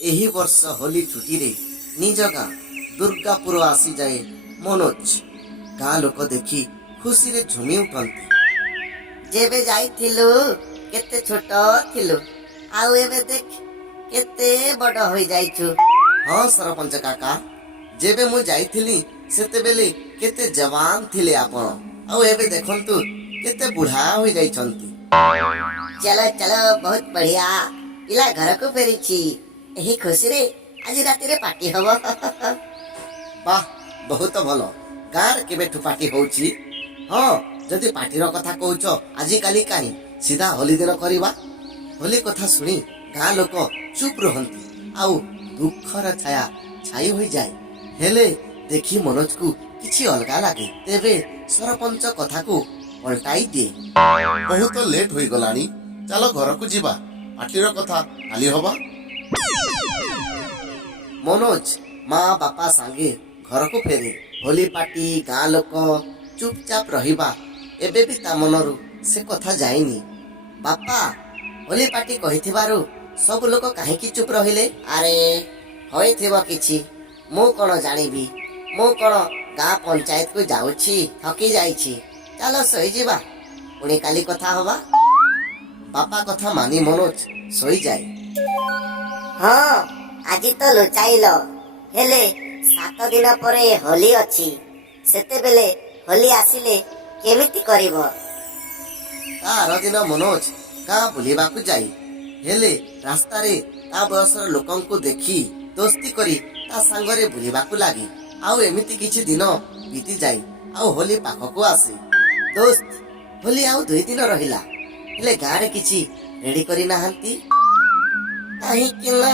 ଏହି ବର୍ଷ ହୋଲି ଛୁଟିରେ ନିଜ ଗାଁ ଦୁର୍ଗାପୁର ଆସିଯାଏ ମନୋଜ। ଗାଁ ଲୋକ ଦେଖି ଖୁସିରେ ଝୁମି ଉଠନ୍ତି। ଯେବେ ଯାଇଥିଲୁ କେତେ ଛୋଟ ଥିଲୁ, ଆଉ ଏବେ ଦେଖ କେତେ ବଡ଼ ହୋଇଯାଇଛୁ। ହଁ ସରପଞ୍ଚ କାକା, ଯେବେ ମୁଁ ଯାଇଥିଲି ସେତେବେଳେ କେତେ ଜବାନ ଥିଲେ ଆପଣ, ଆଉ ଏବେ ଦେଖନ୍ତୁ କେତେ ବୁଢା ହୋଇଯାଇଛନ୍ତି। ଚलो ଚलो, ବହୁତ ବଢିଆ। ପିଲା ଘରକୁ ଫେରିଛି। ଏହି ଖୁସିରେ ଆଜି ରାତିରେ ପାର୍ଟି ହବ। ବାଃ, ବହୁତ ଭଲ। ଗାଁରେ କେବେଠୁ ପାର୍ଟି ହଉଛି? ହଁ, ଯଦି ପାର୍ଟିର କଥା କହୁଛ ଆଜିକାଲି କାହିଁ, ସିଧା ହୋଲି ଦିନ କରିବା। ହୋଲି କଥା ଶୁଣି ଗାଁ ଲୋକ ଚୁପ୍ ରୁହନ୍ତି, ଆଉ ଦୁଃଖର ଛାୟା ଛାଇ ହୋଇଯାଏ। ହେଲେ ଦେଖି ମନୋଜକୁ କିଛି ଅଲଗା ଲାଗେ। ତେବେ ସରପଞ୍ଚ କଥାକୁ ପଲଟାଇ ଦିଏ। ବହୁତ ଲେଟ୍ ହୋଇଗଲାଣି, ଚାଲ ଘରକୁ ଯିବା। ପାର୍ଟିର କଥା କାଲି ହବା। ମନୋଜ ମା ବାପା ସାଙ୍ଗେ ଘରକୁ ଫେରେ। ହୋଲି ପାର୍ଟି, ଗାଁ ଲୋକ ଚୁପଚାପ ରହିବା ଏବେ ବି ତା ମନରୁ ସେ କଥା ଯାଇନି। ବାପା, ହୋଲି ପାର୍ଟି କହିଥିବାରୁ ସବୁ ଲୋକ କାହିଁକି ଚୁପ୍ ରହିଲେ? ଆରେ ହୋଇଥିବ କିଛି, ମୁଁ କ'ଣ ଜାଣିବି? ମୁଁ କ'ଣ ଗାଁ ପଞ୍ଚାୟତକୁ ଯାଉଛି? ଥକି ଯାଇଛି। ଚାଲ ଶୋଇଯିବା, ପୁଣି କାଲି କଥା ହବା। ବାପା କଥା ମାନି ମନୋଜ ଶୋଇଯାଏ। ହଁ, ଆଜି ତ ଲୁଚାଇଲ, ହେଲେ 7 ଦିନ ପରେ ହୋଲି ଅଛି। ସେତେବେଳେ ହୋଲି ଆସିଲେ କେମିତି କରିବ? ତା ଆର ଦିନ ମନୋଜ ଗାଁ ବୁଲିବାକୁ ଯାଏ। ହେଲେ ରାସ୍ତାରେ ତା ବୟସର ଲୋକଙ୍କୁ ଦେଖି ଦୋସ୍ତି କରି ତା ସାଙ୍ଗରେ ବୁଲିବାକୁ ଲାଗେ। ଆଉ ଏମିତି କିଛି ଦିନ ବିତିଯାଏ, ଆଉ ହୋଲି ପାଖକୁ ଆସେ। ଦୋସ୍ତ, ହୋଲି ଆଉ 2 ଦିନ ରହିଲା, ହେଲେ ଗାଁରେ କିଛି ରେଡି କରିନାହାନ୍ତି। କାହିଁକି ନା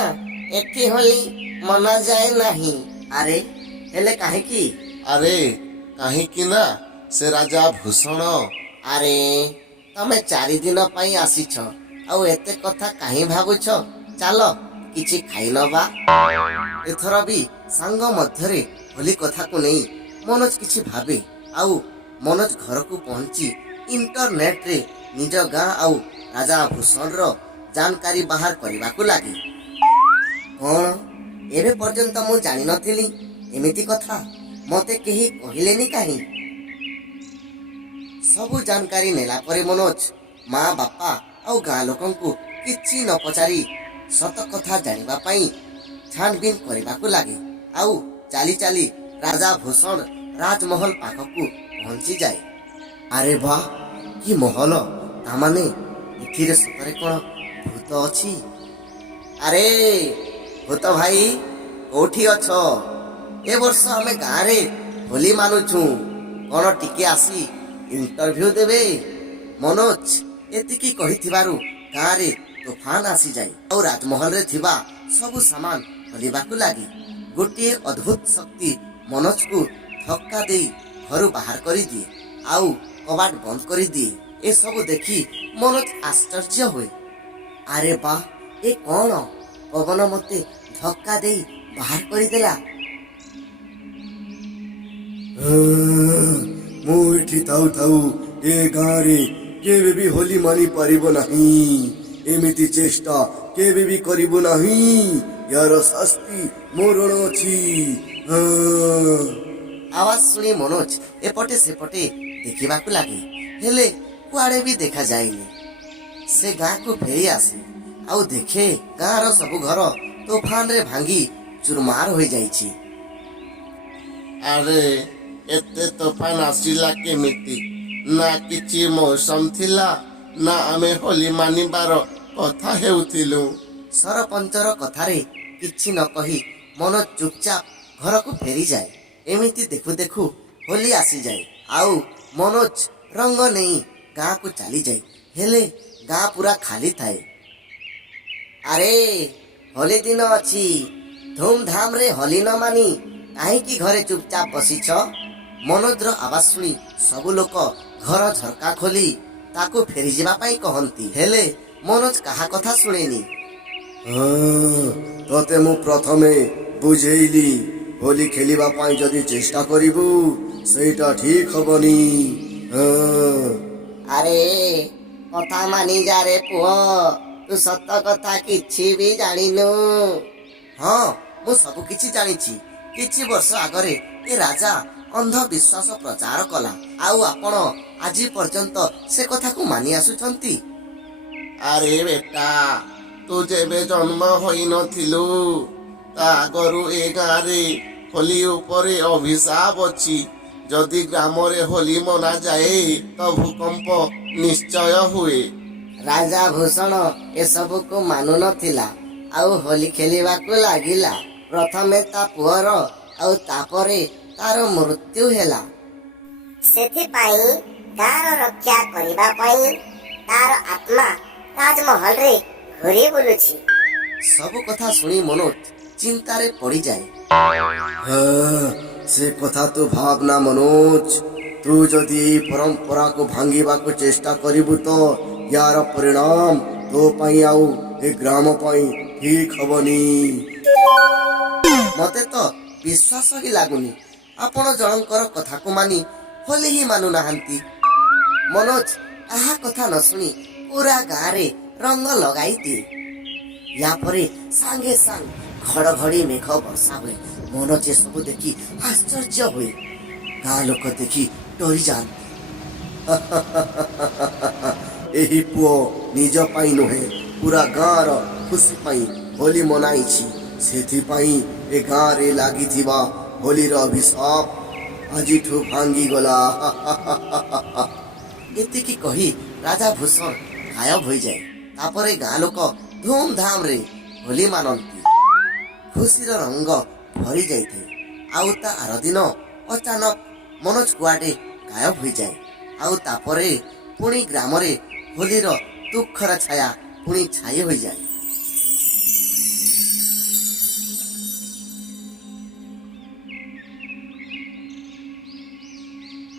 ଏଠି ହୋଲି ମନାଯାଏ ନାହିଁ। ଆରେ ହେଲେ କାହିଁକି? ଆରେ କାହିଁକି ନା ସେ ରାଜା ଭୂଷଣ। ଆରେ ତମେ 4 ଦିନ ପାଇଁ ଆସିଛ, ଆଉ ଏତେ କଥା କାହିଁ ଭାବୁଛ? ଚାଲ କିଛି ଖାଇନବା। ଏଥର ବି ସାଙ୍ଗ ମଧ୍ୟରେ ହୋଲି କଥାକୁ ନେଇ ମନୋଜ କିଛି ଭାବେ। ଆଉ ମନୋଜ ଘରକୁ ପହଞ୍ଚି ଇଣ୍ଟରନେଟରେ ନିଜ ଗାଁ ଆଉ ରାଜା ଭୂଷଣର ଜାନକାରୀ ବାହାର କରିବାକୁ ଲାଗେ। କ'ଣ ଏବେ ପର୍ଯ୍ୟନ୍ତ ମୁଁ ଜାଣିନଥିଲି ଏମିତି କଥା? ମୋତେ କେହି କହିଲେନି କାହିଁ? ସବୁ ଜାନକାରୀ ନେଲା ପରେ ମନୋଜ ମା ବାପା ଆଉ ଗାଁ ଲୋକଙ୍କୁ କିଛି ନ ପଚାରି ସତ କଥା ଜାଣିବା ପାଇଁ ଛାନବିନ କରିବାକୁ ଲାଗେ। ଆଉ ଚାଲି ଚାଲି ରାଜା ଭୂଷଣ ରାଜମହଲ ପାଖକୁ ପହଞ୍ଚିଯାଏ। ଆରେ ବାଃ, କି ମହଲ! ତାମାନେ ଏଥିରେ ସତରେ କ'ଣ ଭୂତ ଅଛି? ଆରେ ଭୂତ ଭାଇ, କୋଉଠି ଅଛ? ଏ ବର୍ଷ ଆମେ ଗାଁରେ ହୋଲି ମାନୁଛୁ, କ'ଣ ଟିକେ ଆସି ଇଣ୍ଟରଭ୍ୟୁ ଦେବେ? ମନୋଜ ଏତିକି କହିଥିବାରୁ ଗାଁରେ ତୋଫାନ ଆସିଯାଏ, ଆଉ ରାଜମହଲରେ ଥିବା ସବୁ ସାମାନ ହଲିବାକୁ ଲାଗେ। ଗୋଟିଏ ଅଦ୍ଭୁତ ଶକ୍ତି ମନୋଜକୁ ଧକ୍କା ଦେଇ ଘରୁ ବାହାର କରିଦିଏ, ଆଉ କବାଟ ବନ୍ଦ କରିଦିଏ। ଏସବୁ ଦେଖି ମନୋଜ ଆଶ୍ଚର୍ଯ୍ୟ ହୁଏ। ଆରେ ବାଃ, ଏ କ'ଣ? ପବନ ମୋତେ ଧକ୍କା ଦେଇ ବାହାର କରିଦେଲା। ମୁଁ ଏଠି ଥାଉ ଥାଉ ଏ ଗାଁରେ କେବେ ବି ହୋଲି ମାନି ପାରିବ ନାହିଁ। ଏମିତି ଚେଷ୍ଟା କେବେ ବି କରିବ ନାହିଁ। ୟାର ଶାସ୍ତି ମରଣ ଅଛି। ଆୱାଜ ଶୁଣି ମନୋଜ ଏପଟେ ସେପଟେ ଦେଖିବାକୁ ଲାଗେ, ହେଲେ କୁଆଡ଼େ ବି ଦେଖାଯାଏନି। ସେ ଗାଁକୁ ଫେରି ଆସେ, ଆଉ ଦେଖେ ଗାଁର ସବୁ ଘର ତୋଫାନରେ ଭାଙ୍ଗି ଚୁରମାର ହୋଇଯାଇଛି। ଆରେ ଏତେ ତୋଫାନ ଆସିଲା କେମିତି? ନା କିଛି ମୌସମ ଥିଲା, ନା ଆମେ ହୋଲି ମାନିବାର କଥା ହେଉଥିଲୁ। ସରପଞ୍ଚର କଥାରେ କିଛି ନ କହି ମନୋଜ ଚୁପଚାପ ଘରକୁ ଫେରିଯାଏ। ଏମିତି ଦେଖୁ ଦେଖୁ ହୋଲି ଆସିଯାଏ, ଆଉ ମନୋଜ ରଙ୍ଗ ନେଇ ଗାଁକୁ ଚାଲିଯାଏ। ହେଲେ ଗାଁ ପୁରା ଖାଲି ଥାଏ। ଆରେ ହୋଲି ଦିନ ଅଛି, ଧୁମଧାମରେ ହୋଲି ନ ମାନି କାହିଁକି ଘରେ ଚୁପଚାପ ବସିଛ? ମନୋଜର ଆବାଜ ଶୁଣି ସବୁ ଲୋକ ଘର ଝରକା ଖୋଲି ତାକୁ ଫେରିଯିବା ପାଇଁ କହନ୍ତି, ହେଲେ ମନୋଜ କାହା କଥା ଶୁଣେନି। ତତେ ମୁଁ ପ୍ରଥମେ ବୁଝେଇଲି, ହୋଲି ଖେଳିବା ପାଇଁ ଯଦି ଚେଷ୍ଟା କରିବୁ ସେଇଟା ଠିକ ହବନି। ଆରେ କଥା ମାନି ଯା ରେ ପୁଅ, ତୁ ସତ କଥା କିଛି ବି ଜାଣିନୁ। ହଁ ମୁଁ ସବୁ କିଛି ଜାଣିଛି। କିଛି ବର୍ଷ ଆଗରେ ଏ ରାଜା ଅନ୍ଧବିଶ୍ୱାସ ପ୍ରଚାର କଲା, ଆଉ ଆପଣ ଆଜି ପର୍ଯ୍ୟନ୍ତ ସେ କଥାକୁ ମାନି ଆସୁଛନ୍ତି। ଆରେ ବେଟା, ତୁ ଯେବେ ଜନ୍ମ ହୋଇନଥିଲୁ ତା ଆଗରୁ ଏ ଗାଁରେ ହୋଲି ଉପରେ ଅଭିଶାପ ଅଛି। ଯଦି ଗ୍ରାମରେ ହୋଲି ମନାଯାଏ ତ ଭୂକମ୍ପ ନିଶ୍ଚୟ ହୁଏ। ରାଜା ଭୂଷଣ ଏସବୁକୁ ମାନୁନଥିଲା, ଆଉ ହୋଲି ଖେଳିବାକୁ ଲାଗିଲା। ପ୍ରଥମେ ତା ପୁଅର ଆଉ ତାପରେ ତାର ମୃତ୍ୟୁ ହେଲା। ସେଥିପାଇଁ ଗାଁର ରକ୍ଷା କରିବା ପାଇଁ ତାର ଆତ୍ମା ରାଜମହଲରେ ଘୁରି ବୁଲୁଛି। ସବୁ କଥା ଶୁଣି ମନୋଜ ଚିନ୍ତାରେ ପଡ଼ିଯାଏ। ସେ କଥା ତୁ ଭାବନା ମନୋଜ। ତୁ ଯଦି ଏହି ପରମ୍ପରାକୁ ଭାଙ୍ଗିବାକୁ ଚେଷ୍ଟା କରିବୁ ତ ୟାର ପରିଣାମ ତୋ ପାଇଁ ଆଉ ଏ ଗ୍ରାମ ପାଇଁ ଠିକ ହବନି। ମତେ ତ ବିଶ୍ୱାସ ହିଁ ଲାଗୁନି ଆପଣ ଜଣଙ୍କର କଥାକୁ ମାନି ହୋଲି ହିଁ ମାନୁନାହାନ୍ତି। ମନୋଜ ଏହା କଥା ନ ଶୁଣି ପୁରା ଗାଁରେ ରଙ୍ଗ ଲଗାଇ ଦିଏ। ୟା ପରେ ସାଙ୍ଗେ ସାଙ୍ଗ ଘଡ଼ଘଡ଼ି ମେଘ ବର୍ଷା ହୁଏ। ମନୋଜ ଏସବୁ ଦେଖି ଆଶ୍ଚର୍ଯ୍ୟ ହୁଏ। ଗାଁ ଲୋକ ଦେଖି ଡରିଯାଆନ୍ତି। ଏହି ପୁଅ ନିଜ ପାଇଁ ନୁହେଁ, ପୁରା ଗାଁର ଖୁସି ପାଇଁ ହୋଲି ମନାଇଛି। ସେଥିପାଇଁ ଏ ଗାଁରେ ଲାଗିଥିବା ହୋଲିର ଅଭିଶାପ ଆଜିଠୁ ଭାଙ୍ଗିଗଲା। ଏତିକି କହି ରାଜା ଭୂଷଣ ଗାୟବ ହୋଇଯାଏ। ତାପରେ ଗାଁ ଲୋକ ଧୁମଧାମରେ ହୋଲି ମାନନ୍ତି। ଖୁସିର ରଙ୍ଗ ଭରି ଯାଇଥାଏ। ଆଉ ତା ଆର ଦିନ ଅଚାନକ ମନୋଜ କୁଆଡ଼େ ଗାୟବ ହୋଇଯାଏ। ଆଉ ତାପରେ ପୁଣି ଗ୍ରାମରେ ହୋଲିର ଦୁଃଖର ଛାୟା ପୁଣି ଛାଇ ହୋଇଯାଏ।